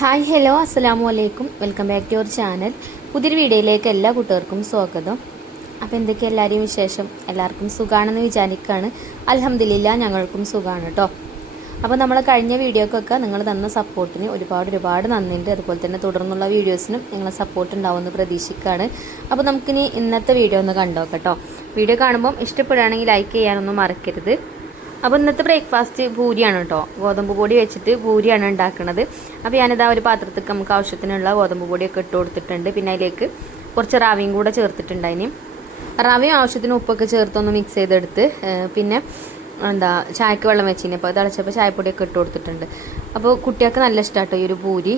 Hi hello അസ്സലാമു അലൈക്കും welcome back to your channel. പുതിയൊരു വീഡിയോയിലേക്ക് എല്ലാ കൂട്ടുകാർക്കും സ്വാഗതം. അപ്പോൾ എന്തൊക്കെയാണ് എല്ലാവരെയും വിശേഷം? എല്ലാവർക്കും സുഖമാണെന്ന് വിചാരിക്കുകയാണ്. അൽഹംദുലില്ലാ ഞങ്ങൾക്കും സുഖമാണ് കേട്ടോ. അപ്പോൾ നമ്മൾ കഴിഞ്ഞ വീഡിയോക്കൊക്കെ നിങ്ങൾ തന്ന സപ്പോർട്ടിന് ഒരുപാട് നന്ദിയുണ്ട്. അതുപോലെ തന്നെ തുടർന്നുള്ള വീഡിയോസിനും നിങ്ങളെ സപ്പോർട്ട് ഉണ്ടാവുമെന്ന് പ്രതീക്ഷിക്കുകയാണ്. അപ്പോൾ നമുക്കിനി ഇന്നത്തെ വീഡിയോ ഒന്ന് കണ്ടോക്കാം കേട്ടോ. വീഡിയോ കാണുമ്പം ഇഷ്ടപ്പെടുകയാണെങ്കിൽ ലൈക്ക് ചെയ്യാനൊന്നും മറക്കരുത്. അപ്പോൾ ഇന്നത്തെ ബ്രേക്ക്ഫാസ്റ്റ് പൂരിയാണ് കേട്ടോ. ഗോതമ്പ് പൊടി വെച്ചിട്ട് പൂരിയാണ് ഉണ്ടാക്കുന്നത്. അപ്പോൾ ഞാനിതാ ഒരു പാത്രത്തേക്ക് നമുക്ക് ആവശ്യത്തിനുള്ള ഗോതമ്പ് പൊടിയൊക്കെ ഇട്ട് കൊടുത്തിട്ടുണ്ട്. പിന്നെ അതിലേക്ക് കുറച്ച് റവയും കൂടെ ചേർത്തിട്ടുണ്ടായിന്. റവയും ആവശ്യത്തിന് ഉപ്പൊക്കെ ചേർത്തൊന്ന് മിക്സ് ചെയ്തെടുത്ത് പിന്നെ ചായക്ക് വെള്ളം വെച്ചിന്. അപ്പോൾ തിളച്ചപ്പോൾ ചായപ്പൊടിയൊക്കെ ഇട്ട് കൊടുത്തിട്ടുണ്ട്. അപ്പോൾ കുട്ടികൾക്ക് നല്ല ഇഷ്ടമാട്ടോ ഈ ഒരു പൂരി.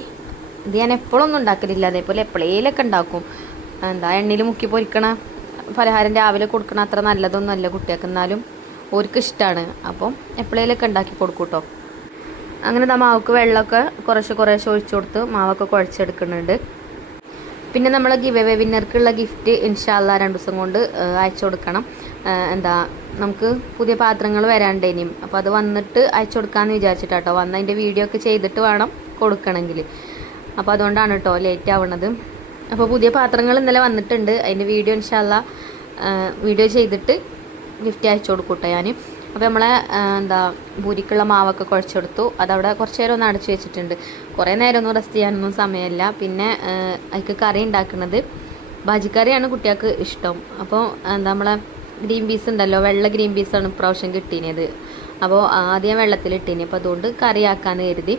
ഇത് ഞാൻ എപ്പോഴൊന്നും ഉണ്ടാക്കലില്ല, അതേപോലെ എപ്പോഴേലൊക്കെ ഉണ്ടാക്കും. എണ്ണയിൽ മുക്കി പൊരിക്കണ പലഹാരം രാവിലെ കൊടുക്കണ അത്ര നല്ലതൊന്നും അല്ല കുട്ടികൾക്ക്, എന്നാലും ഓർക്ക് ഇഷ്ടമാണ്. അപ്പം എപ്പോഴേലൊക്കെ ഉണ്ടാക്കി കൊടുക്കും കേട്ടോ. അങ്ങനെ മാവക്ക് വെള്ളമൊക്കെ കുറേശ്ശെ ഒഴിച്ചു കൊടുത്ത് മാവൊക്കെ കുഴച്ചെടുക്കുന്നുണ്ട്. പിന്നെ നമ്മൾ ഗിവ് അവേ വിന്നർക്കുള്ള ഗിഫ്റ്റ് ഇൻഷാ അല്ലാ 2 ദിവസം കൊണ്ട് അയച്ചു കൊടുക്കണം. നമുക്ക് പുതിയ പാത്രങ്ങൾ വരാണ്ടേനും, അപ്പോൾ അത് വന്നിട്ട് അയച്ചു കൊടുക്കാമെന്ന് വിചാരിച്ചിട്ടാട്ടോ. വന്ന് അതിൻ്റെ വീഡിയോ ഒക്കെ ചെയ്തിട്ട് വേണം കൊടുക്കണമെങ്കിൽ. അപ്പോൾ അതുകൊണ്ടാണ് കേട്ടോ ലേറ്റ് ആവുന്നത്. അപ്പോൾ പുതിയ പാത്രങ്ങൾ ഇന്നലെ വന്നിട്ടുണ്ട്. അതിൻ്റെ വീഡിയോ ഇൻഷാ അല്ലാ വീഡിയോ ചെയ്തിട്ട് ഗിഫ്റ്റ് അയച്ചു കൊടുക്കൂട്ടോ ഞാൻ. അപ്പോൾ നമ്മളെ പൂരിക്കുള്ള മാവൊക്കെ കുഴച്ചെടുത്തു. അതവിടെ കുറച്ച് നേരം ഒന്ന് അടച്ചു വെച്ചിട്ടുണ്ട്. കുറേ നേരമൊന്നും റെസ്റ്റ് ചെയ്യാനൊന്നും സമയമില്ല. പിന്നെ അതിക്ക് കറി ഉണ്ടാക്കുന്നത് ഭാജിക്കറിയാണ് കുട്ടികൾക്ക് ഇഷ്ടം. അപ്പോൾ നമ്മളെ ഗ്രീൻ പീസ് ഉണ്ടല്ലോ, വെള്ള ഗ്രീൻ പീസാണ് ഇപ്രാവശ്യം കിട്ടിയത്. അപ്പോൾ ആദ്യം വെള്ളത്തിലിട്ടീനി. അപ്പോൾ അതുകൊണ്ട് കറിയാക്കാമെന്ന് കരുതി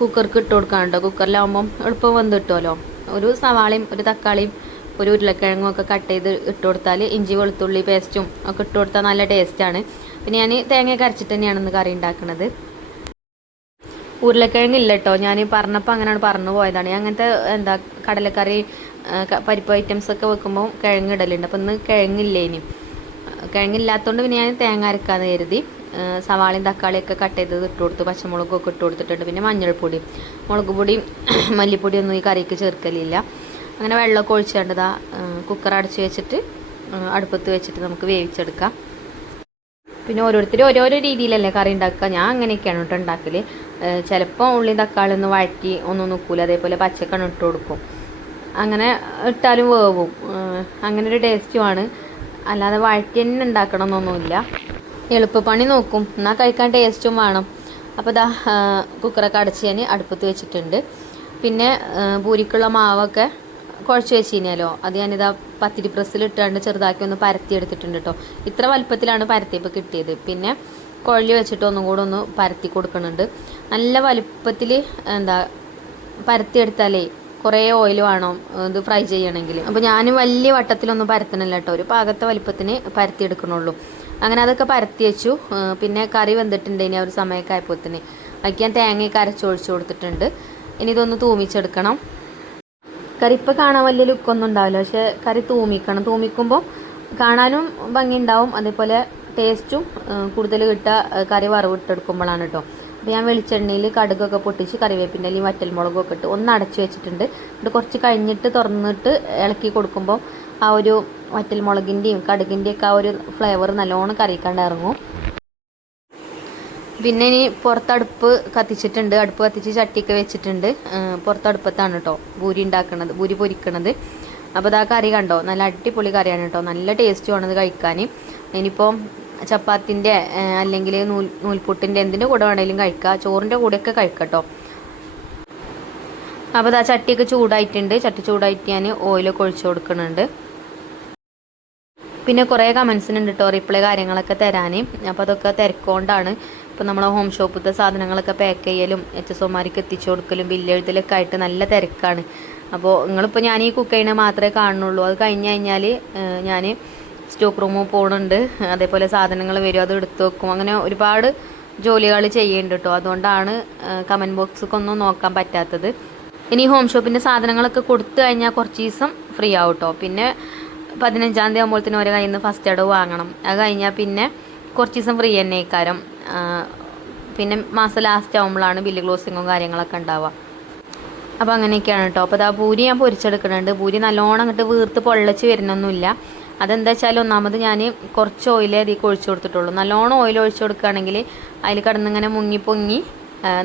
കുക്കർക്ക് ഇട്ട് കൊടുക്കാനുണ്ടോ. കുക്കറിലാവുമ്പം എളുപ്പം വന്ന് കിട്ടുമല്ലോ. ഒരു സവാളയും ഒരു തക്കാളിയും ഒരു ഉരുളക്കിഴങ്ങും ഒക്കെ കട്ട് ചെയ്ത് ഇട്ട് കൊടുത്താൽ ഇഞ്ചി വെളുത്തുള്ളി പേസ്റ്റും ഒക്കെ ഇട്ട് കൊടുത്താൽ നല്ല ടേസ്റ്റാണ്. പിന്നെ ഞാൻ തേങ്ങയൊക്കെ അരച്ചിട്ട് തന്നെയാണ് ഇന്ന് കറി ഉണ്ടാക്കുന്നത്. ഉരുളക്കിഴങ്ങ് ഇല്ല കേട്ടോ, ഞാൻ പറഞ്ഞപ്പോൾ അങ്ങനെയാണ് പറഞ്ഞു പോയതാണ്. അങ്ങനത്തെ കടലക്കറി പരിപ്പ് ഐറ്റംസൊക്കെ വെക്കുമ്പോൾ കിഴങ്ങ് ഇടലുണ്ട്. അപ്പോൾ ഇന്ന് കിഴങ്ങില്ലാത്തതുകൊണ്ട് പിന്നെ ഞാൻ തേങ്ങ അരക്കാന്ന് കരുതി സവാളയും തക്കാളിയൊക്കെ കട്ട് ചെയ്ത് ഇട്ട് കൊടുത്തു. പച്ചമുളകൊക്കെ ഇട്ട് കൊടുത്തിട്ടുണ്ട്. പിന്നെ മഞ്ഞൾപ്പൊടി, മുളക് പൊടി, മല്ലിപ്പൊടിയൊന്നും ഈ കറിക്ക് ചേർക്കലില്ല. അങ്ങനെ വെള്ളമൊക്കെ ഒഴിച്ചേണ്ടതാ കുക്കർ അടച്ച് വെച്ചിട്ട് അടുപ്പത്ത് വെച്ചിട്ട് നമുക്ക് വേവിച്ചെടുക്കാം. പിന്നെ ഓരോരുത്തരും ഓരോരോ രീതിയിലല്ലേ കറി ഉണ്ടാക്കുക. ഞാൻ അങ്ങനെയൊക്കെയാണ് കേട്ടോ ഉണ്ടാക്കൽ. ചിലപ്പോൾ ഉള്ളി തക്കാളി ഒന്ന് വഴറ്റി ഒന്നും നിൽക്കില്ല, അതേപോലെ പച്ചക്കണ്ണ് ഇട്ട് കൊടുക്കും. അങ്ങനെ ഇട്ടാലും വേവും, അങ്ങനെ ഒരു ടേസ്റ്റുമാണ്. അല്ലാതെ വഴറ്റി തന്നെ ഉണ്ടാക്കണമെന്നൊന്നുമില്ല. എളുപ്പപ്പണി നോക്കും, എന്നാൽ കഴിക്കാൻ ടേസ്റ്റും വേണം. അപ്പോൾ കുക്കറൊക്കെ അടച്ച് ഞാൻ അടുപ്പത്ത് വെച്ചിട്ടുണ്ട്. പിന്നെ പൂരിക്കുള്ള മാവൊക്കെ കുഴച്ച് വെച്ച് കഴിഞ്ഞാലോ അത് ഞാനിതാ പത്തിരി പ്രസ്സിലിട്ടാണ്ട് ചെറുതാക്കി ഒന്ന് പരത്തി എടുത്തിട്ടുണ്ട് കേട്ടോ. ഇത്ര വലുപ്പത്തിലാണ് പരത്തിയപ്പോൾ കിട്ടിയത്. പിന്നെ കുഴല് വെച്ചിട്ട് ഒന്നും കൂടെ ഒന്ന് പരത്തി കൊടുക്കുന്നുണ്ട്. നല്ല വലുപ്പത്തിൽ പരത്തിയെടുത്താലേ കുറേ ഓയിൽ വേണം ഇത് ഫ്രൈ ചെയ്യണമെങ്കിൽ. അപ്പോൾ ഞാൻ വലിയ വട്ടത്തിലൊന്നും പരത്തണില്ല കേട്ടോ, ഒരു പാകത്തെ വലുപ്പത്തിന് പരത്തിയെടുക്കണുള്ളൂ. അങ്ങനെ അതൊക്കെ പരത്തി വെച്ചു. പിന്നെ കറി വെന്തിട്ടുണ്ട്. ഇനി ഒരു സമയമൊക്കെ ആയപ്പോഴത്തേന് അതിൽ ഞാൻ തേങ്ങയൊക്കെ അരച്ചൊഴിച്ച് കൊടുത്തിട്ടുണ്ട്. ഇനി ഇതൊന്ന് തൂമിച്ചെടുക്കണം. കറി ഇപ്പോൾ കാണാൻ വലിയ ലുക്കൊന്നും ഉണ്ടാവില്ല, പക്ഷേ കറി തൂമിക്കണം. തൂമിക്കുമ്പോൾ കാണാനും ഭംഗി ഉണ്ടാവും, അതേപോലെ ടേസ്റ്റും കൂടുതൽ കിട്ടുക കറി വറവിട്ടെടുക്കുമ്പോഴാണ് കേട്ടോ. അപ്പോൾ ഞാൻ വെളിച്ചെണ്ണയിൽ കടുകൊക്കെ പൊട്ടിച്ച് കറിവേപ്പിൻ്റെ അല്ലെങ്കിൽ വറ്റൽമുളകൊക്കെ ഇട്ട് ഒന്ന് അടച്ച് വെച്ചിട്ടുണ്ട്. എന്നിട്ട് കുറച്ച് കഴിഞ്ഞിട്ട് തുറന്നിട്ട് ഇളക്കി കൊടുക്കുമ്പോൾ ആ ഒരു വറ്റൽമുളകിൻ്റെയും കടുകിൻ്റെയൊക്കെ ആ ഒരു ഫ്ലേവർ നല്ലോണം കറിക്കാണ്ട് ഇറങ്ങും. പിന്നെ ഇനി പുറത്തടുപ്പ് കത്തിച്ചിട്ടുണ്ട്. അടുപ്പ് കത്തിച്ച് ചട്ടിയൊക്കെ വെച്ചിട്ടുണ്ട്. പുറത്തടുപ്പത്താണ് കേട്ടോ പൂരി പൊരിക്കണത്. അപ്പോൾ കറി കണ്ടോ, നല്ല അടിപൊളി കറിയാണ് കേട്ടോ. നല്ല ടേസ്റ്റുമാണ് ഇത് കഴിക്കാൻ. ഇനിയിപ്പോൾ ചപ്പാത്തിൻ്റെ അല്ലെങ്കിൽ നൂൽപുട്ടിൻ്റെ എന്തിൻ്റെ കൂടെ വേണമെങ്കിലും കഴിക്കുക, ചോറിൻ്റെ കൂടെയൊക്കെ കഴിക്കാം കേട്ടോ. അപ്പോൾ ചട്ടിയൊക്കെ ചൂടായിട്ടുണ്ട്. ചട്ടി ചൂടായിട്ട് ഞാൻ ഓയിലൊക്കെ ഒഴിച്ചു കൊടുക്കുന്നുണ്ട്. പിന്നെ കുറേ കമൻസിനുണ്ട് കേട്ടോ റിപ്ലൈ കാര്യങ്ങളൊക്കെ തരാൻ. അപ്പോൾ അതൊക്കെ തിരക്കൊണ്ടാണ്. ഇപ്പോൾ നമ്മൾ ഹോം ഷോപ്പിലത്തെ സാധനങ്ങളൊക്കെ പാക്ക് ചെയ്യലും HSOമാർക്ക് എത്തിച്ചു കൊടുക്കലും ബില്ലെഴുതലൊക്കെ ആയിട്ട് നല്ല തിരക്കാണ്. അപ്പോൾ നിങ്ങളിപ്പോൾ ഞാൻ ഈ കുക്ക് ചെയ്യണ മാത്രമേ കാണുന്നുള്ളൂ. അത് കഴിഞ്ഞ് കഴിഞ്ഞാൽ ഞാൻ സ്റ്റോക്ക് റൂമിൽ പോകുന്നുണ്ട്. അതേപോലെ സാധനങ്ങൾ വരും, അത് എടുത്തു വെക്കും. അങ്ങനെ ഒരുപാട് ജോലികൾ ചെയ്യുന്നുണ്ട് കേട്ടോ. അതുകൊണ്ടാണ് കമൻറ്റ് ബോക്സൊക്കെ ഒന്നും നോക്കാൻ പറ്റാത്തത്. ഇനി ഹോം ഷോപ്പിൻ്റെ സാധനങ്ങളൊക്കെ കൊടുത്തു കഴിഞ്ഞാൽ കുറച്ച് ദിവസം ഫ്രീ ആവും കേട്ടോ. പിന്നെ 15-ാം തീയതി ആകുമ്പോഴത്തേനും ഓരോ കയ്യിൽ നിന്ന് ഫസ്റ്റ് അടവ് വാങ്ങണം. അത് കഴിഞ്ഞാൽ പിന്നെ കുറച്ച് ദിവസം ഫ്രീ തന്നെ ഇക്കാരം. പിന്നെ മാസം ലാസ്റ്റ് ആകുമ്പോഴാണ് ബില്ല് ക്ലോസിങ്ങും കാര്യങ്ങളൊക്കെ ഉണ്ടാവുക. അപ്പോൾ അങ്ങനെയൊക്കെയാണ് കേട്ടോ. അപ്പോൾ പൂരി ഞാൻ പൊരിച്ചെടുക്കുന്നുണ്ട്. പൂരി നല്ലോണം അങ്ങോട്ട് വീർത്ത് പൊള്ളച്ച് വരുന്നൊന്നുമില്ല. അതെന്താ വെച്ചാൽ ഒന്നാമത് ഞാൻ കുറച്ച് ഓയിൽ അതിലേക്ക് ഒഴിച്ചു കൊടുത്തിട്ടുള്ളൂ. നല്ലോണം ഓയിൽ ഒഴിച്ചു കൊടുക്കുകയാണെങ്കിൽ അതിൽ കിടന്നിങ്ങനെ മുങ്ങി പൊങ്ങി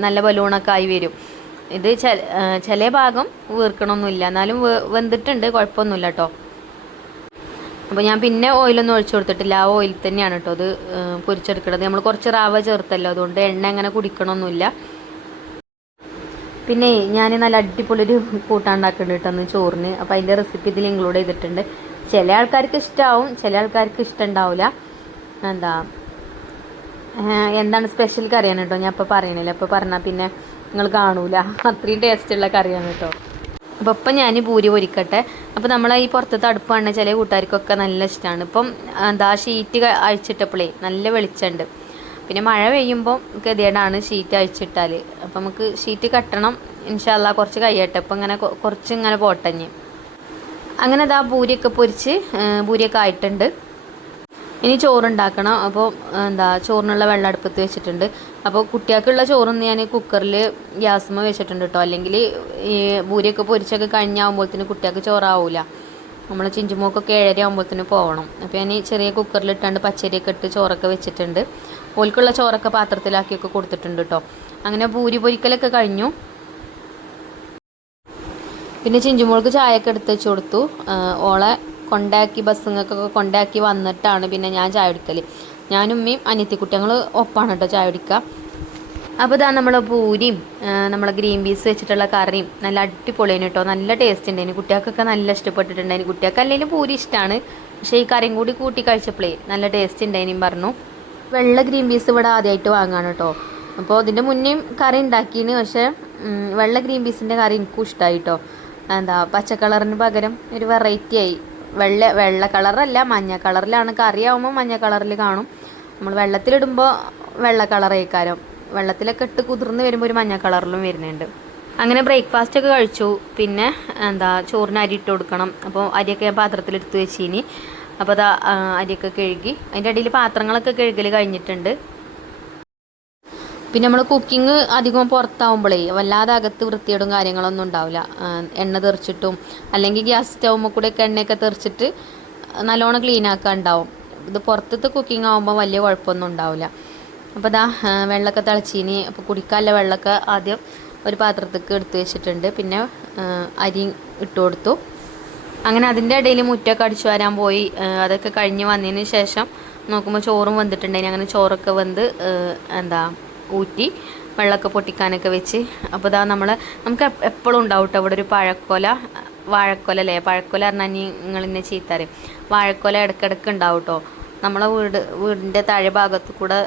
നല്ല ബലൂണൊക്കെ ആയി വരും. ഇത് ചില ഭാഗം വീർക്കണമൊന്നുമില്ല, എന്നാലും വെന്തിട്ടുണ്ട്, കുഴപ്പമൊന്നുമില്ല കേട്ടോ. അപ്പോൾ ഞാൻ പിന്നെ ഓയിലൊന്നും ഒഴിച്ചു കൊടുത്തിട്ടില്ല, ആ ഓയിൽ തന്നെയാണ് കേട്ടോ അത് പൊരിച്ചെടുക്കുന്നത്. നമ്മൾ കുറച്ച് റാവ ചേർത്തല്ലോ, അതുകൊണ്ട് എണ്ണ അങ്ങനെ കുടിക്കണമൊന്നുമില്ല. പിന്നെ ഞാൻ നല്ല അടിപൊളിയൊരു കൂട്ടാണ്ടാക്കുന്നുണ്ട് കേട്ടോ ഒന്ന് ചോറിന്. അപ്പോൾ അതിൻ്റെ റെസിപ്പി ഇതിൽ ഇൻക്ലൂഡ് ചെയ്തിട്ടുണ്ട്. ചില ആൾക്കാർക്ക് ഇഷ്ടമാവും, ചില ആൾക്കാർക്ക് ഇഷ്ടമുണ്ടാവില്ല. എന്താണ് സ്പെഷ്യൽ കറിയാണ് കേട്ടോ, ഞാൻ ഇപ്പോൾ പറയണില്ല. അപ്പോൾ പറഞ്ഞാൽ പിന്നെ നിങ്ങൾ കാണൂല, അത്രയും ടേസ്റ്റുള്ള കറിയാണ് കേട്ടോ. അപ്പോൾ ഇപ്പം ഞാൻ പൂരി പൊരിക്കട്ടെ. അപ്പോൾ നമ്മളെ ഈ പുറത്തത്തെ അടുപ്പാണ് ചില കൂട്ടുകാർക്കൊക്കെ നല്ല ഇഷ്ടമാണ്. ഇപ്പം ഷീറ്റ് അഴിച്ചിട്ടപ്പോഴേ നല്ല വെളിച്ചമുണ്ട്. പിന്നെ മഴ പെയ്യുമ്പോൾ ഗതികേടാണ് ഷീറ്റ് അഴിച്ചിട്ടാൽ. അപ്പം നമുക്ക് ഷീറ്റ് കട്ടണം, ഇൻഷാ അല്ലാ കുറച്ച് കഴിയട്ടെ. ഇപ്പം ഇങ്ങനെ കുറച്ച് ഇങ്ങനെ പോട്ടഞ്ഞ് അങ്ങനെ പൂരിയൊക്കെ പൊരിച്ച് പൂരിയൊക്കെ ആയിട്ടുണ്ട്. ഇനി ചോറുണ്ടാക്കണം. അപ്പോൾ ചോറിനുള്ള വെള്ളം അടുപ്പത്ത് വെച്ചിട്ടുണ്ട്. അപ്പോൾ കുട്ടികൾക്കുള്ള ചോറൊന്ന് ഞാൻ കുക്കറിൽ ഗ്യാസുമ്മ വെച്ചിട്ടുണ്ട് കേട്ടോ. അല്ലെങ്കിൽ ഈ പൂരിയൊക്കെ പൊരിച്ചൊക്കെ കഴിഞ്ഞാകുമ്പോഴത്തേന് കുട്ടികൾക്ക് ചോറാവില്ല. നമ്മൾ ചിഞ്ചുമോക്കൊക്കെ 7:30 ആകുമ്പോഴത്തേന് പോകണം. അപ്പോൾ ഞാൻ ചെറിയ കുക്കറിലിട്ടാണ്ട് പച്ചരിയൊക്കെ ഇട്ട് ചോറൊക്കെ വെച്ചിട്ടുണ്ട്. ഓൽക്കുള്ള ചോറൊക്കെ പാത്രത്തിലാക്കിയൊക്കെ കൊടുത്തിട്ടുണ്ട് കേട്ടോ. അങ്ങനെ പൂരി പൊരിക്കലൊക്കെ കഴിഞ്ഞു. പിന്നെ ചിഞ്ചുമോൾക്ക് ചായയൊക്കെ എടുത്ത് വെച്ച് കൊടുത്തു. ഓളെ കൊണ്ടാക്കി ബസ്സുങ്ങൾക്കൊക്കെ കൊണ്ടാക്കി വന്നിട്ടാണ് പിന്നെ ഞാൻ ചായ കുടിക്കൽ. ഞാനും ഉമ്മയും അനിയത്തിക്കുട്ടി ഞങ്ങൾ ഒപ്പാണ് കേട്ടോ ചായ കുടിക്കുക. അപ്പോൾ ഇതാ നമ്മളെ പൂരിയും നമ്മളെ ഗ്രീൻ പീസ് വെച്ചിട്ടുള്ള കറിയും നല്ല അടിപൊളിയാണ് കേട്ടോ. നല്ല ടേസ്റ്റ് ഉണ്ടായിരുന്നു. കുട്ടികൾക്കൊക്കെ നല്ല ഇഷ്ടപ്പെട്ടിട്ടുണ്ടായിരുന്നു. കുട്ടികൾക്ക് അല്ലെങ്കിൽ പൂരി ഇഷ്ടമാണ്, പക്ഷേ ഈ കറിയും കൂടി കൂട്ടി കഴിച്ചപ്പോഴേ നല്ല ടേസ്റ്റ് ഉണ്ടായിരുന്നു പറഞ്ഞു. വെള്ള ഗ്രീൻ പീസ് ഇവിടെ ആദ്യമായിട്ട് വാങ്ങാണ് കേട്ടോ. അപ്പോൾ ഇതിൻ്റെ മുന്നേയും കറി ഉണ്ടാക്കിയാണ്, പക്ഷേ വെള്ള ഗ്രീൻ പീസിൻ്റെ കറി എനിക്കും ഇഷ്ടമായി കേട്ടോ. പച്ച കളറിന് പകരം ഒരു വെറൈറ്റി ആയി. വെള്ള കളറല്ല, മഞ്ഞ കളറിലാണ്. കറിയാവുമ്പോൾ മഞ്ഞ കളറിൽ കാണും. നമ്മൾ വെള്ളത്തിലിടുമ്പോൾ വെള്ള കളറേക്കാരം. വെള്ളത്തിലൊക്കെ ഇട്ട് കുതിർന്ന് വരുമ്പോൾ ഒരു മഞ്ഞ കളറിലും വരുന്നുണ്ട്. അങ്ങനെ ബ്രേക്ക്ഫാസ്റ്റ് ഒക്കെ കഴിച്ചു. പിന്നെ ചോറിന് അരി ഇട്ട് കൊടുക്കണം. അപ്പോൾ അരിയൊക്കെ ഞാൻ പാത്രത്തിലെടുത്ത് വെച്ചിനി. അപ്പോൾ അരിയൊക്കെ കഴുകി അതിൻ്റെ ഇടയിൽ പാത്രങ്ങളൊക്കെ കഴുകൽ കഴിഞ്ഞിട്ടുണ്ട്. പിന്നെ നമ്മൾ കുക്കിംഗ് അധികം പുറത്താവുമ്പോഴേ വല്ലാതെ അകത്ത് വൃത്തിയേടും കാര്യങ്ങളൊന്നും ഉണ്ടാവില്ല. എണ്ണ തെറിച്ചിട്ടും അല്ലെങ്കിൽ ഗ്യാസ് സ്റ്റൗമ്മ കൂടെയൊക്കെ എണ്ണയൊക്കെ തെറിച്ചിട്ട് നല്ലോണം ക്ലീൻ ആക്കാൻ ഉണ്ടാവും. ഇത് പുറത്തത്തെ കുക്കിംഗ് ആകുമ്പോൾ വലിയ കുഴപ്പമൊന്നും ഉണ്ടാവില്ല. അപ്പോൾ വെള്ളമൊക്കെ തിളച്ചീനി. അപ്പോൾ കുടിക്കാനുള്ള വെള്ളമൊക്കെ ആദ്യം ഒരു പാത്രത്തേക്ക് എടുത്ത് വെച്ചിട്ടുണ്ട്. പിന്നെ അരി ഇട്ട് കൊടുത്തു. അങ്ങനെ അതിൻ്റെ ഇടയിൽ മുറ്റമൊക്കെ അടിച്ചു വരാൻ പോയി. അതൊക്കെ കഴിഞ്ഞ് വന്നതിന് ശേഷം നോക്കുമ്പോൾ ചോറും വെന്തിട്ടുണ്ടായിന്. അങ്ങനെ ചോറൊക്കെ വെന്ത് ഊറ്റി വെള്ളമൊക്കെ പൊട്ടിക്കാനൊക്കെ വെച്ച്. അപ്പോൾ നമുക്ക് എപ്പോഴും ഉണ്ടാവും കേട്ടോ ഇവിടെ ഒരു വാഴക്കൊല അല്ലേ. പഴക്കൊല പറഞ്ഞാൽ നിങ്ങളിന്നെ ചീത്തറിയും. വാഴക്കൊല ഇടയ്ക്കിടയ്ക്ക് ഉണ്ടാവും കേട്ടോ. നമ്മളെ വീടിൻ്റെ താഴെ ഭാഗത്ത് കൂടെ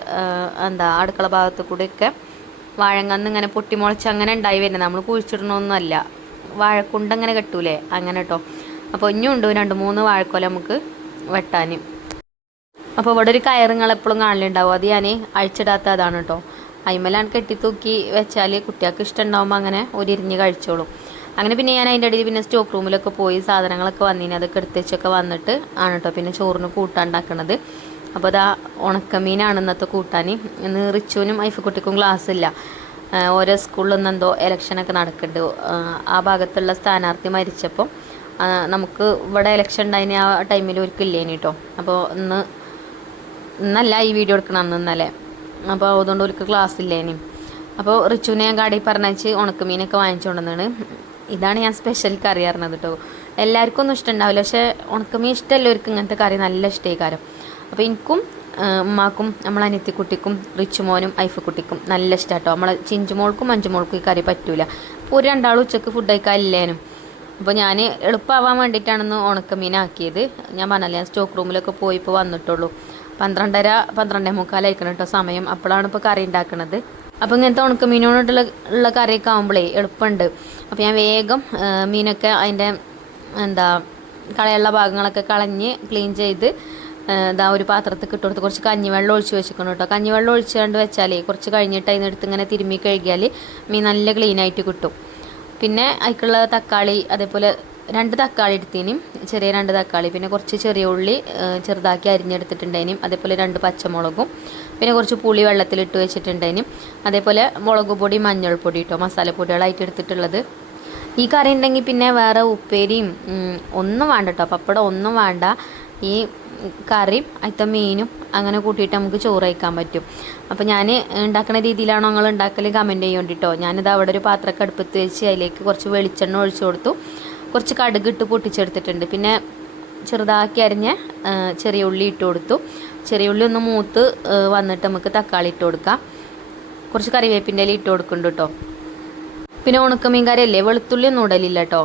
അടുക്കള ഭാഗത്ത് കൂടെയൊക്കെ വാഴങ്ങന്ന് ഇങ്ങനെ പൊട്ടിമുളച്ച് അങ്ങനെ ഉണ്ടായി വരുന്നത്. നമ്മൾ കുഴിച്ചിടണമൊന്നുമല്ല, വാഴക്കുണ്ടങ്ങനെ കെട്ടൂലേ അങ്ങനെ കേട്ടോ. അപ്പോൾ ഇനിയും ഉണ്ട് 2-3 വാഴക്കൊല നമുക്ക് വെട്ടാൻ. അപ്പോൾ ഇവിടെ ഒരു കയറുങ്ങൾ എപ്പോഴും കാണലുണ്ടാവും. അത് ഞാൻ അഴിച്ചിടാത്ത അതാണ് കേട്ടോ. അയിമലാണ് കെട്ടിത്തൂക്കി വെച്ചാൽ കുട്ടികൾക്ക് ഇഷ്ടം ഉണ്ടാകുമ്പോൾ അങ്ങനെ ഒരിരിഞ്ഞ് കഴിച്ചോളും. അങ്ങനെ പിന്നെ ഞാൻ അതിൻ്റെ ഇടയിൽ പിന്നെ സ്റ്റോക്ക് റൂമിലൊക്കെ പോയി സാധനങ്ങളൊക്കെ വന്നിന്, അതൊക്കെ എടുത്ത് വെച്ചൊക്കെ വന്നിട്ട് ആണ് കേട്ടോ പിന്നെ ചോറിന് കൂട്ടാണ്ടാക്കണത്. അപ്പോൾ ഉണക്കമീനാണ് ഇന്നത്തെ കൂട്ടാൻ. ഇന്ന് റിച്ചുവിനും ഐഫക്കുട്ടിക്കും ക്ലാസ് ഇല്ല. ഓരോ സ്കൂളിൽ നിന്ന് എന്തോ ഇലക്ഷനൊക്കെ നടക്കുന്നുണ്ട്. ആ ഭാഗത്തുള്ള സ്ഥാനാർത്ഥി മരിച്ചപ്പോൾ നമുക്ക് ഇവിടെ ഇലക്ഷൻ ഉണ്ടായിന് ആ ടൈമിൽ ഒരിക്കലില്ലേനി കേട്ടോ. അപ്പോൾ ഇന്നല്ല ഈ വീഡിയോ എടുക്കണം, ഇന്നലെ. അപ്പോൾ അതുകൊണ്ട് ഒരിക്കൽ ക്ലാസ് ഇല്ലേനി. അപ്പോൾ റിച്ചുവിനെ ഞാൻ കടയിൽ പറഞ്ഞയച്ച് ഉണക്കമീനൊക്കെ വാങ്ങിച്ചുകൊണ്ടുവന്നാണ്. ഇതാണ് ഞാൻ സ്പെഷ്യൽ കറി അറിഞ്ഞത് കേട്ടോ. എല്ലാവർക്കും ഒന്നും ഇഷ്ടമുണ്ടാവില്ല, പക്ഷേ ഉണക്കമീൻ ഇഷ്ടമല്ലവർക്ക് ഇങ്ങനത്തെ കറി നല്ല ഇഷ്ടമായിക്കാരം. അപ്പോൾ എനിക്കും ഉമ്മാക്കും നമ്മളെ അനിയത്തിക്കുട്ടിക്കും റിച്ചുമോനും ഐഫക്കുട്ടിക്കും നല്ല ഇഷ്ടം കേട്ടോ. നമ്മളെ ചിഞ്ചുമോൾക്കും മഞ്ചുമോൾക്കും ഈ കറി പറ്റൂല. അപ്പോൾ 2 ആളും ഉച്ചക്ക് ഫുഡ് കഴിക്കാനില്ലേനും. അപ്പോൾ ഞാൻ എളുപ്പമാവാൻ വേണ്ടിയിട്ടാണെന്ന് ഉണക്കമീനാക്കിയത്. ഞാൻ പറഞ്ഞല്ലേ, ഞാൻ സ്റ്റോക്ക് റൂമിലൊക്കെ പോയി ഇപ്പോൾ വന്നിട്ടുള്ളൂ. 12:30-12:45 ആയിക്കണം കേട്ടോ സമയം. അപ്പോഴാണ് ഇപ്പോൾ കറി ഉണ്ടാക്കുന്നത്. അപ്പോൾ ഇങ്ങനത്തെ ഉണക്കമീനോടുള്ള കറിയൊക്കെ ആകുമ്പോഴേ എളുപ്പമുണ്ട്. അപ്പോൾ ഞാൻ വേഗം മീനൊക്കെ അതിൻ്റെ കളയുള്ള ഭാഗങ്ങളൊക്കെ കളഞ്ഞ് ക്ലീൻ ചെയ്ത് ഒരു പാത്രത്തിൽ ഇട്ട് കൊടുത്ത് കുറച്ച് കഞ്ഞിവെള്ളം ഒഴിച്ച് വെച്ചിരിക്കണം കേട്ടോ. കഞ്ഞിവെള്ളം ഒഴിച്ചുകൊണ്ട് വെച്ചാലേ കുറച്ച് കഴിഞ്ഞിട്ട് അതിനെടുത്ത് ഇങ്ങനെ തിരുമ്മി കഴുകിയാൽ മീൻ നല്ല ക്ലീനായിട്ട് കിട്ടും. പിന്നെ അതിലേക്കുള്ള തക്കാളി, അതേപോലെ 2 തക്കാളി എടുത്തതിനും ചെറിയ 2 തക്കാളി, പിന്നെ കുറച്ച് ചെറിയ ഉള്ളി ചെറുതാക്കി അരിഞ്ഞെടുത്തിട്ടുണ്ടതിനും, അതേപോലെ 2 പച്ചമുളകും, പിന്നെ കുറച്ച് പുളി വെള്ളത്തിലിട്ട് വെച്ചിട്ടുണ്ടതിനും, അതേപോലെ മുളക് പൊടി മഞ്ഞൾപ്പൊടി കേട്ടോ മസാലപ്പൊടികളായിട്ട് എടുത്തിട്ടുള്ളത്. ഈ കറി ഉണ്ടെങ്കിൽ പിന്നെ വേറെ ഉപ്പേരിയും ഒന്നും വേണ്ട കേട്ടോ, പപ്പടം ഒന്നും വേണ്ട. ഈ കറിയും അതിലത്തെ മീനും അങ്ങനെ കൂട്ടിയിട്ട് നമുക്ക് ചോറ് കഴിക്കാൻ പറ്റും. അപ്പോൾ ഞാൻ ഉണ്ടാക്കുന്ന രീതിയിലാണോ നിങ്ങൾ ഉണ്ടാക്കൽ കമൻറ്റ് ചെയ്യോണ്ടിട്ടോ. ഞാനിത് അവിടെ ഒരു പാത്രമൊക്കെ അടുപ്പത്ത് വെച്ച് അതിലേക്ക് കുറച്ച് വെളിച്ചെണ്ണ ഒഴിച്ചു കൊടുത്തു. കുറച്ച് കടുക് ഇട്ട് പൊട്ടിച്ചെടുത്തിട്ടുണ്ട്. പിന്നെ ചെറുതാക്കി അരിഞ്ഞ ചെറിയ ഉള്ളി ഇട്ട് കൊടുത്തു. ചെറിയ ഉള്ളി ഒന്ന് മൂത്ത് വന്നിട്ട് നമുക്ക് തക്കാളി ഇട്ട് കൊടുക്കാം. കുറച്ച് കറിവേപ്പിൻ്റെ ഇല ഇട്ട് കൊടുക്കുന്നുണ്ട് കേട്ടോ. പിന്നെ ഉണക്കമീൻ കറിയല്ലേ, വെളുത്തുള്ളി ഒന്നും ഇടലില്ല കേട്ടോ.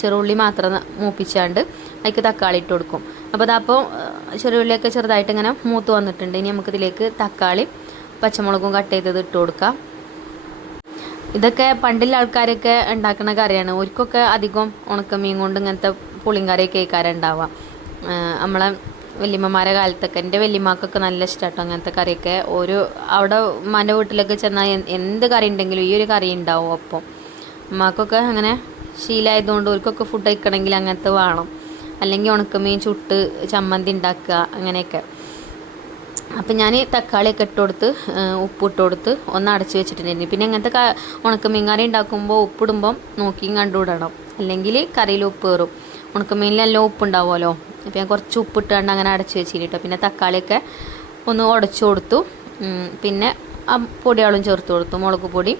ചെറുള്ളി മാത്രം മൂപ്പിച്ചാണ്ട് അതിലേക്ക് തക്കാളി ഇട്ട് കൊടുക്കും. അപ്പോൾ അതപ്പോൾ ചെറുള്ളിയൊക്കെ ചെറുതായിട്ട് ഇങ്ങനെ മൂത്ത് വന്നിട്ടുണ്ട്. ഇനി നമുക്കിതിലേക്ക് തക്കാളി പച്ചമുളകും കട്ട് ചെയ്തത് ഇട്ട് കൊടുക്കാം. ഇതൊക്കെ പണ്ടുള്ള ആൾക്കാരൊക്കെ ഉണ്ടാക്കുന്ന കറിയാണ്. ഒരിക്കൊക്കെ അധികം ഉണക്കമീൻ കൊണ്ട് ഇങ്ങനത്തെ പുളിയും കറിയൊക്കെ കഴിക്കാറുണ്ടാവുക. നമ്മളെ വല്യമ്മമാരെ കാലത്തൊക്കെ എൻ്റെ വല്യമ്മക്കൊക്കെ നല്ല ഇഷ്ടമാട്ടോ അങ്ങനത്തെ കറിയൊക്കെ. ഒരു അവിടെ ഉമ്മാൻ്റെ വീട്ടിലൊക്കെ ചെന്നാൽ എന്ത് കറി ഉണ്ടെങ്കിലും ഈ ഒരു കറി ഉണ്ടാവും. ഒപ്പം ഉമ്മാക്കൊക്കെ അങ്ങനെ ശീലമായതുകൊണ്ട് അവർക്കൊക്കെ ഫുഡ് കഴിക്കണമെങ്കിൽ അങ്ങനത്തെ വേണം. അല്ലെങ്കിൽ ഉണക്കമീൻ ചുട്ട് ചമ്മന്തി ഉണ്ടാക്കുക അങ്ങനെയൊക്കെ. അപ്പം ഞാൻ തക്കാളിയൊക്കെ ഇട്ട് കൊടുത്ത് ഉപ്പിട്ട് കൊടുത്ത് ഒന്ന് അടച്ച് വെച്ചിട്ടുണ്ടായിരുന്നു. പിന്നെ അങ്ങനത്തെ ഉണക്കമീൻ കറി ഉണ്ടാക്കുമ്പോൾ ഉപ്പിടുമ്പം നോക്കിയും കണ്ടുവിടണം, അല്ലെങ്കിൽ കറിയിൽ ഉപ്പ് കയറും. ഉണക്കമീനിലെല്ലാം ഉപ്പുണ്ടാവുമല്ലോ. അപ്പോൾ ഞാൻ കുറച്ച് ഉപ്പിട്ടാണ്ട് അങ്ങനെ അടച്ച് വെച്ചിട്ടോ. പിന്നെ തക്കാളിയൊക്കെ ഒന്ന് ഉടച്ചു കൊടുത്തു. പിന്നെ ആ പൊടികളും ചേർത്ത് കൊടുത്തു, മുളക് പൊടി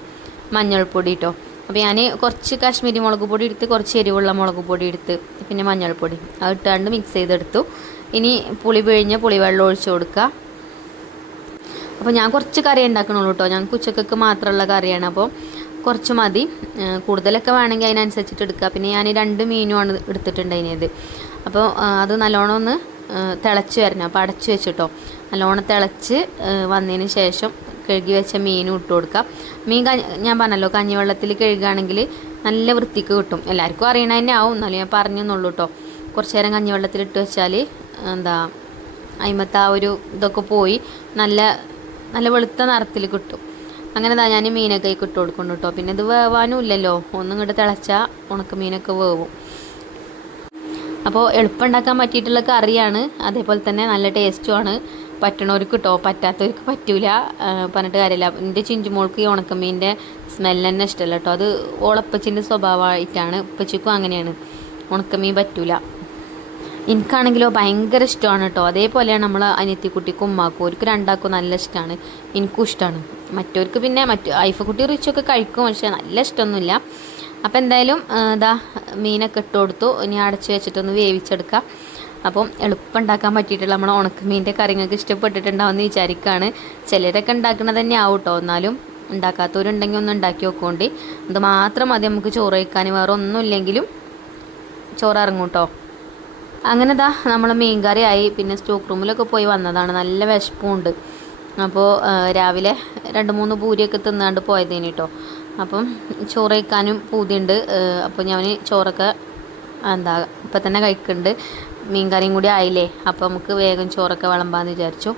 മഞ്ഞൾപ്പൊടി കേട്ടോ. അപ്പോൾ ഞാൻ കുറച്ച് കാശ്മീരി മുളക് പൊടി എടുത്ത്, കുറച്ച് എരിവുള്ള മുളക് പൊടി എടുത്ത്, പിന്നെ മഞ്ഞൾപ്പൊടി അത് ഇട്ടാണ്ട് മിക്സ് ചെയ്തെടുത്തു. ഇനി പുളി പിഴിഞ്ഞ പുളിവെള്ളം ഒഴിച്ച് കൊടുക്കുക. അപ്പോൾ ഞാൻ കുറച്ച് കറി ഉണ്ടാക്കണുള്ളൂ കേട്ടോ. ഞങ്ങൾക്ക് ഉച്ചക്കൊക്കെ മാത്രമുള്ള കറിയാണ്. അപ്പോൾ കുറച്ച് മതി. കൂടുതലൊക്കെ വേണമെങ്കിൽ അതിനനുസരിച്ചിട്ട് എടുക്കുക. പിന്നെ ഞാൻ 2 മീനുമാണ് എടുത്തിട്ടുണ്ടായിരുന്നത്. അപ്പോൾ അത് നല്ലോണം ഒന്ന് തിളച്ച് വരണം. അപ്പോൾ അടച്ച് വെച്ചിട്ടോ നല്ലോണം തിളച്ച് വന്നതിന് ശേഷം കഴുകി വെച്ച മീനും ഇട്ട് കൊടുക്കുക. മീൻ ഞാൻ പറഞ്ഞല്ലോ കഞ്ഞിവെള്ളത്തിൽ കഴുകുകയാണെങ്കിൽ നല്ല വൃത്തിക്ക് കിട്ടും. എല്ലാവർക്കും അറിയണ തന്നെ ആവും, എന്നാലും ഞാൻ പറഞ്ഞെന്നുള്ളൂ കേട്ടോ. കുറച്ച് നേരം കഞ്ഞിവെള്ളത്തിൽ ഇട്ട് വെച്ചാൽ അതിമത്തെ ആ ഒരു ഇതൊക്കെ പോയി നല്ല നല്ല വെളുത്ത നിറത്തിൽ കിട്ടും. അങ്ങനെ ഞാൻ മീനൊക്കെ ഇട്ട് കൊടുക്കുന്നു കേട്ടോ. പിന്നെ ഇത് വേവാനും ഇല്ലല്ലോ, ഒന്നും ഇങ്ങോട്ട് തിളച്ചാൽ ഉണക്കമീനൊക്കെ വേവും. അപ്പോൾ എളുപ്പം ഉണ്ടാക്കാൻ പറ്റിയിട്ടുള്ള കറിയാണ്, അതേപോലെ തന്നെ നല്ല ടേസ്റ്റുമാണ്. പറ്റണവർക്ക് കിട്ടോ, പറ്റാത്തവർക്ക് പറ്റൂല പറഞ്ഞിട്ട് കാര്യമില്ല. എൻ്റെ ചിഞ്ചുമോൾക്ക് ഈ ഉണക്കമീൻ്റെ സ്മെല്ല് തന്നെ ഇഷ്ടമല്ല കേട്ടോ. അത് ഓളപ്പച്ചിൻ്റെ സ്വഭാവമായിട്ടാണ്. ഉപ്പച്ചിക്കും അങ്ങനെയാണ്, ഉണക്കമീൻ പറ്റൂല. എനിക്കാണെങ്കിലോ ഭയങ്കര ഇഷ്ടമാണ് കേട്ടോ. അതേപോലെയാണ് നമ്മൾ അനിയത്തിക്കുട്ടിക്കും ഉമ്മാക്കും, അവർക്ക് രണ്ടാക്കും നല്ല ഇഷ്ടമാണ്, എനിക്കും ഇഷ്ടമാണ്. മറ്റവർക്ക് പിന്നെ ഐഫക്കുട്ടി റിച്ചൊക്കെ കഴിക്കും, പക്ഷേ നല്ല ഇഷ്ടമൊന്നുമില്ല. അപ്പോൾ എന്തായാലും മീനൊക്കെ ഇട്ട് കൊടുത്തു. ഇനി അടച്ച് വെച്ചിട്ടൊന്ന് വേവിച്ചെടുക്കാം. അപ്പം എളുപ്പം ഉണ്ടാക്കാൻ പറ്റിയിട്ടുള്ള നമ്മൾ ഉണക്കമീൻ്റെ കറി നിങ്ങൾക്ക് ഇഷ്ടപ്പെട്ടിട്ടുണ്ടാവുമെന്ന് വിചാരിക്കുകയാണ്. ചിലരൊക്കെ ഉണ്ടാക്കുന്നത് തന്നെ ആവും കേട്ടോ. എന്നാലും ഉണ്ടാക്കാത്തവരുണ്ടെങ്കിൽ ഒന്ന് ഉണ്ടാക്കി നോക്കുകൊണ്ട്. അത് മാത്രം മതി നമുക്ക് ചോറ് കഴിക്കാൻ, വേറെ ഒന്നും ഇല്ലെങ്കിലും ചോറ് ഇറങ്ങും കേട്ടോ. അങ്ങനെ നമ്മൾ മീൻ കറി ആയി. പിന്നെ സ്റ്റോക്ക് റൂമിലൊക്കെ പോയി വന്നതാണ്, നല്ല വിശപ്പുണ്ട്. അപ്പോൾ രാവിലെ 2-3 പൂരിയൊക്കെ തിന്നാണ്ട് പോയതേനി കേട്ടോ. അപ്പം ചോറ് കഴിക്കാനും പൂതിയുണ്ട്. അപ്പോൾ ഞാൻ ചോറൊക്കെ ഇപ്പം തന്നെ കഴിക്കുന്നുണ്ട്. മീൻ കറിയും കൂടി ആയില്ലേ, അപ്പോൾ നമുക്ക് വേഗം ചോറൊക്കെ വിളമ്പാന്ന് വിചാരിച്ചു.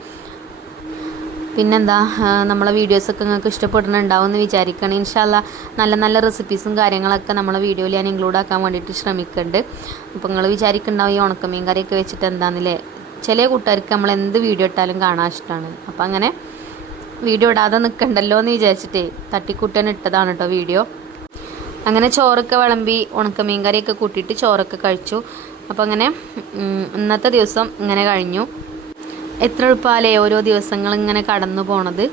പിന്നെന്താ, നമ്മളെ വീഡിയോസൊക്കെ നിങ്ങൾക്ക് ഇഷ്ടപ്പെടുന്നുണ്ടാവും എന്ന് വിചാരിക്കണം. ഇൻഷാ അല്ലാ നല്ല നല്ല റെസിപ്പീസും കാര്യങ്ങളൊക്കെ നമ്മളെ വീഡിയോയിൽ ഞാൻ ഇൻക്ലൂഡ് ആക്കാൻ വേണ്ടിയിട്ട് ശ്രമിക്കുന്നുണ്ട്. അപ്പോൾ നിങ്ങൾ വിചാരിക്കുന്നുണ്ടാവും ഈ ഉണക്കമീൻ കറിയൊക്കെ വെച്ചിട്ട് എന്താണെന്നില്ലേ. ചില കൂട്ടുകാർക്ക് നമ്മൾ എന്ത് വീഡിയോ ഇട്ടാലും കാണാൻ ഇഷ്ടമാണ്. അപ്പോൾ അങ്ങനെ വീഡിയോ ഇടാതെ നിൽക്കണ്ടല്ലോ എന്ന് വിചാരിച്ചിട്ടേ തട്ടിക്കൂട്ടാൻ ഇട്ടതാണ് കേട്ടോ വീഡിയോ. അങ്ങനെ ചോറൊക്കെ വിളമ്പി ഉണക്കമീൻ കറിയൊക്കെ കൂട്ടിയിട്ട് ചോറൊക്കെ കഴിച്ചു. അപ്പോൾ അങ്ങനെ ഇന്നത്തെ ദിവസം ഇങ്ങനെ കഴിഞ്ഞു. എത്ര എളുപ്പമല്ലേ ഓരോ ദിവസങ്ങൾ ഇങ്ങനെ കടന്നു പോണത്.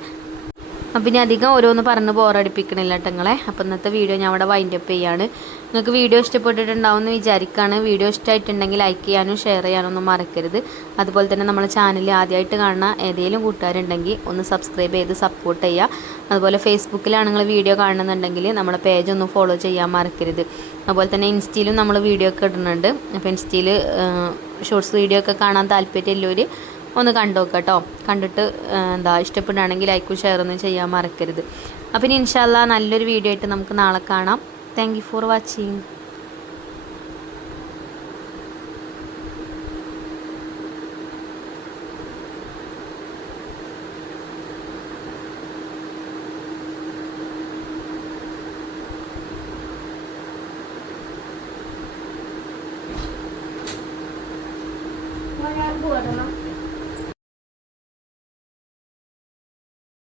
അപ്പം ഇനി അധികം ഓരോന്ന് പറഞ്ഞ് ബോറടിപ്പിക്കണില്ല കേട്ടങ്ങളെ. അപ്പോൾ ഇന്നത്തെ വീഡിയോ ഞാൻ അവിടെ വൈൻഡപ്പ് ചെയ്യാണ്. നിങ്ങൾക്ക് വീഡിയോ ഇഷ്ടപ്പെട്ടിട്ടുണ്ടാവും എന്ന് വിചാരിക്കുകയാണ്. വീഡിയോ ഇഷ്ടമായിട്ടുണ്ടെങ്കിൽ ലൈക്ക് ചെയ്യാനും ഷെയർ ചെയ്യാനൊന്നും മറക്കരുത്. അതുപോലെ തന്നെ നമ്മളെ ചാനൽ ആദ്യമായിട്ട് കാണുന്ന ഏതെങ്കിലും കൂട്ടുകാരുണ്ടെങ്കിൽ ഒന്ന് സബ്സ്ക്രൈബ് ചെയ്ത് സപ്പോർട്ട് ചെയ്യുക. അതുപോലെ ഫേസ്ബുക്കിലാണ് നിങ്ങൾ വീഡിയോ കാണുന്നുണ്ടെങ്കിൽ നമ്മുടെ പേജ് ഒന്ന് ഫോളോ ചെയ്യാൻ മറക്കരുത്. അതുപോലെ തന്നെ ഇൻസ്റ്റയിലും നമ്മൾ വീഡിയോ ഒക്കെ ഇടുന്നുണ്ട്. അപ്പോൾ ഇൻസ്റ്റയിൽ ഷോർട്സ് വീഡിയോ ഒക്കെ കാണാൻ താല്പര്യമുള്ളവർ ഒന്ന് കണ്ടോക്കുക കേട്ടോ. കണ്ടിട്ട് ഇഷ്ടപ്പെടുകയാണെങ്കിൽ ലൈക്കും ഷെയറൊന്നും ചെയ്യാൻ മറക്കരുത്. അപ്പം ഇനി ഇൻഷാ അല്ലാ നല്ലൊരു വീഡിയോ ആയിട്ട് നമുക്ക് നാളെ കാണാം. Thank you for watching. Buat